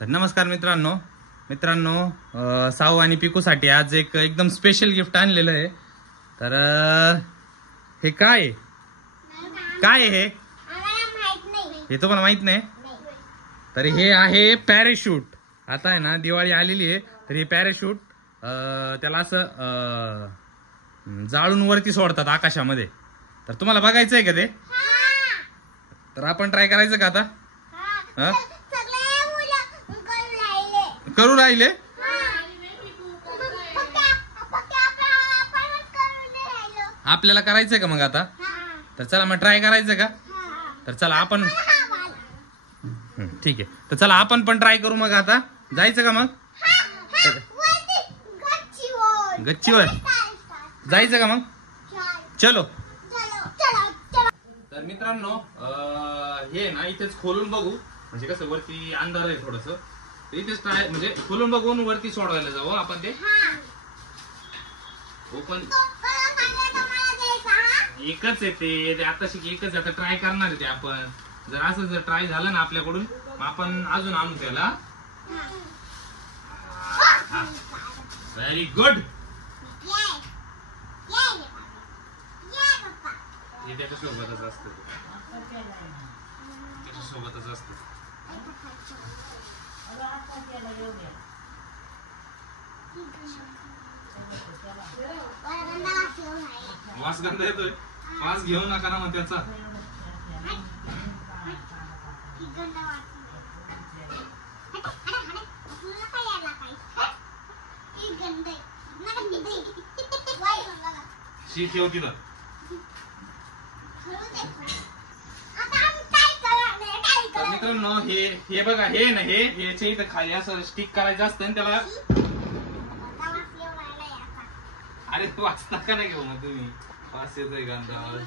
तर नमस्कार मित्रांनो साऊ आणि पिकूसाठी आज एक एकदम स्पेशल गिफ्ट आणलेलं आहे. तर हे काय आहे हे तुम्हाला माहित नाही. तर हे आहे पॅराशूट. आता आहे ना दिवाळी आलेली आहे, तर हे पॅराशूट त्याला असं जाळून वरती सोडतात आकाशामध्ये. तर तुम्हाला बघायचं आहे का ते? तर आपण ट्राय करायचं का आता? करू राहिले. आपल्याला करायचंय का मग आता? तर चला मग ट्राय करायचं का? तर चला आपण ठीक आहे. तर चला आपण पण ट्राय करू. मग आता जायचं का? मग गच्चीवर जायचं का? मग चलो. तर मित्रांनो हे ना इथेच खोलून बघू, म्हणजे कसं वरती अंधार आहे थोडस. इथेच ट्राय म्हणजे खोलून बघून वरती सोडवायला जाऊ आपण. ते ओपन एकच आहे ते आता एकच आता ट्राय करणार आहे ते आपण. जर असं जर ट्राय झालं ना आपल्याकडून मग आपण अजून आणू त्याला. Very good. हे त्याच्यासोबतच असतं, त्याच्यासोबतच असतं. वास गंध येतोय. वास घेऊ नका ना मग त्याचा. शीट ठेवती ना. तर मित्रांनो हे बघा, हे ना ह्याच्या इथं खाली असं स्टिक करायचं असतं आणि त्याला. अरे वाचता का नाही घेऊ मग तुम्ही? वास येतोय गंधावर.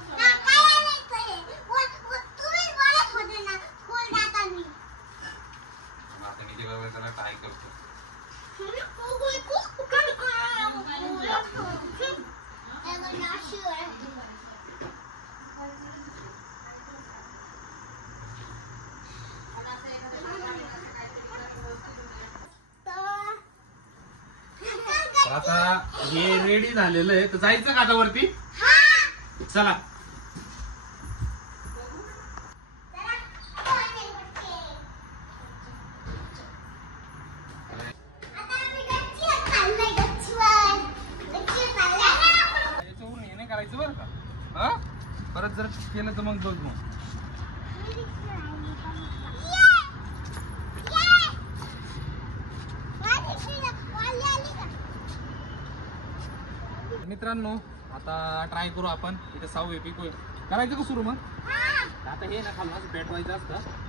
आता मी तेव्हा त्याला ट्राय करतो. आता हे रेडी झालेलं आहे. तर जायचं का आता वरती? चला. याच्यावरून हे नाही करायचं बरं का? परत जर केलं तर मग बघ. मग मित्रांनो आता ट्राय करू आपण. इथे साऊ पिकू करायचं का सुरू? मग आता हे ना खालून असं पेटवायचं असतं.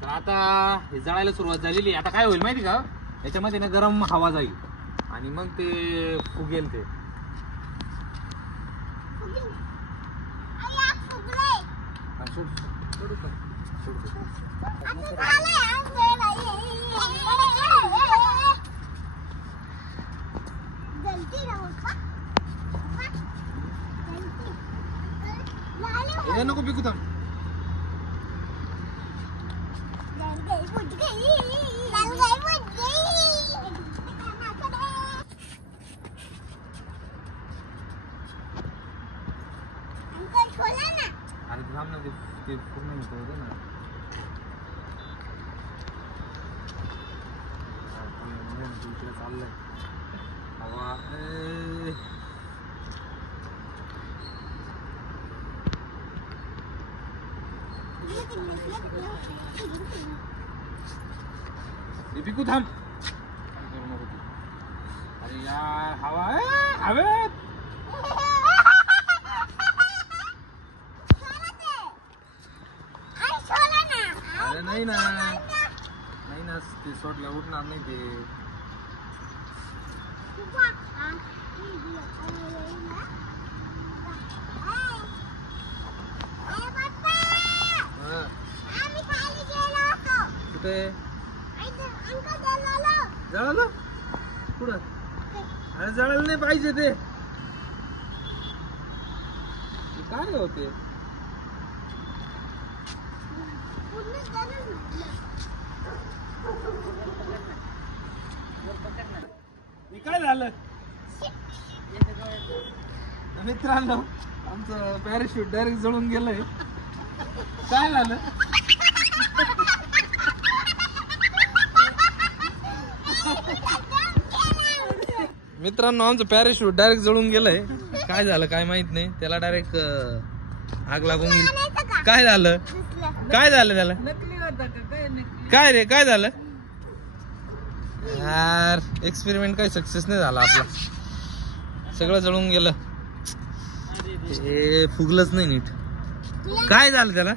तर आता हे जळायला सुरुवात झालेली. आता काय होईल माहिती का? याच्यामध्ये ना गरम हवा जाईल आणि मग ते फुगेल. ते नको पिकू. थांब. अरे थांब ना, ते पूर्ण होतं ना. चाललंय हवा. पिकू थांब. काय करू नको तू. अरे यार हवा आहे हवेत. अरे नाही ना नाही ना ते सोडल्या उठणार नाही ते. कुठे जळालं कुठं. अरे जळालं नाही पाहिजे ते काय होते. काय झालं मित्रांनो आमचं पॅराशूट डायरेक्ट जळून गेलंय. काय झालं मित्रांनो आमचं पॅराशूट डायरेक्ट जळून गेलंय. काय झालं काय माहित नाही त्याला डायरेक्ट आग लागून गेली. काय झालं काय झालं त्याला काय रे काय झालं यार. एक्सपेरिमेंट काही सक्सेस नाही झाला आपला. सगळं जळून गेलं. हे फुगलंच नाही नीट. काय झालं त्याला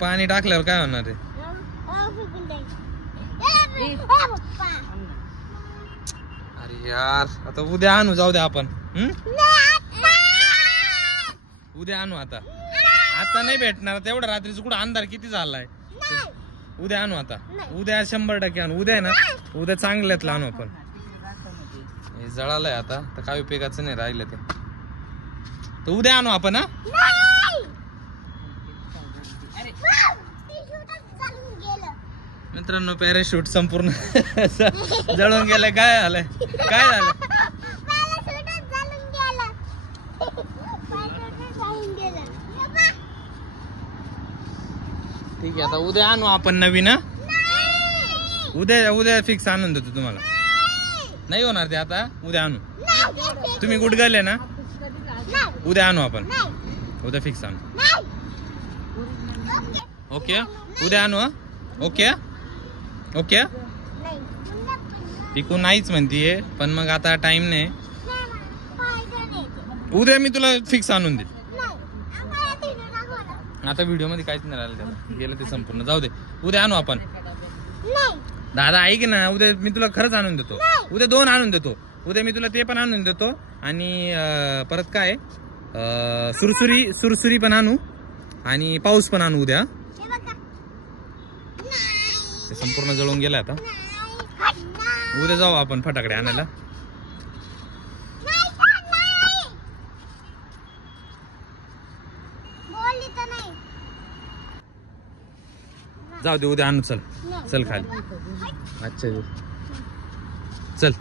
पाणी टाकल्यावर काय होणार आहे. अरे यार आता उद्या आणू जाऊ दे आपण. उद्या आणू आता. आता नाही भेटणार तेवढं रात्रीचं कुठं अंधार किती झालाय. उद्या आणू आता. उद्या 100% आणू. उद्या आहे ना उद्या चांगल्यातलं आणू आपण. हे जळालंय आता तर काय उपयोगाचं नाही राहिलं ते. तर उद्या आणू आपण. हा मित्रांनो पॅराशूट संपूर्ण जळून गेलंय. काय झालंय काय झालं ठीक आहे आता उद्या आणू आपण नवीन. उद्या उद्या फिक्स आणून देतो तुम्हाला. नाही होणार ते आता उद्या आणू. तुम्ही गुडगले ना उद्या आणू आपण. उद्या फिक्स आणू. ओके उद्या आणू. ओके ओके पिकू नाहीच म्हणतीये पण मग आता टाइम नाही. उद्या मी तुला फिक्स आणून दे. आता व्हिडिओ मध्ये काहीच नाही राहिलं त्याला गेलं ते संपूर्ण. जाऊ दे उद्या आणू आपण. दादा ऐक ना उद्या मी तुला खरंच आणून देतो. उद्या 2 आणून देतो. उद्या मी तुला ते पण आणून देतो आणि परत काय सुरसुरी पण आणू आणि पाऊस पण आणू उद्या. ते संपूर्ण जळून गेलं आता. उद्या जाऊ आपण फटाकडे आणायला. जाऊ दे उद्या आणू. चल चल खाली. अच्छा चल.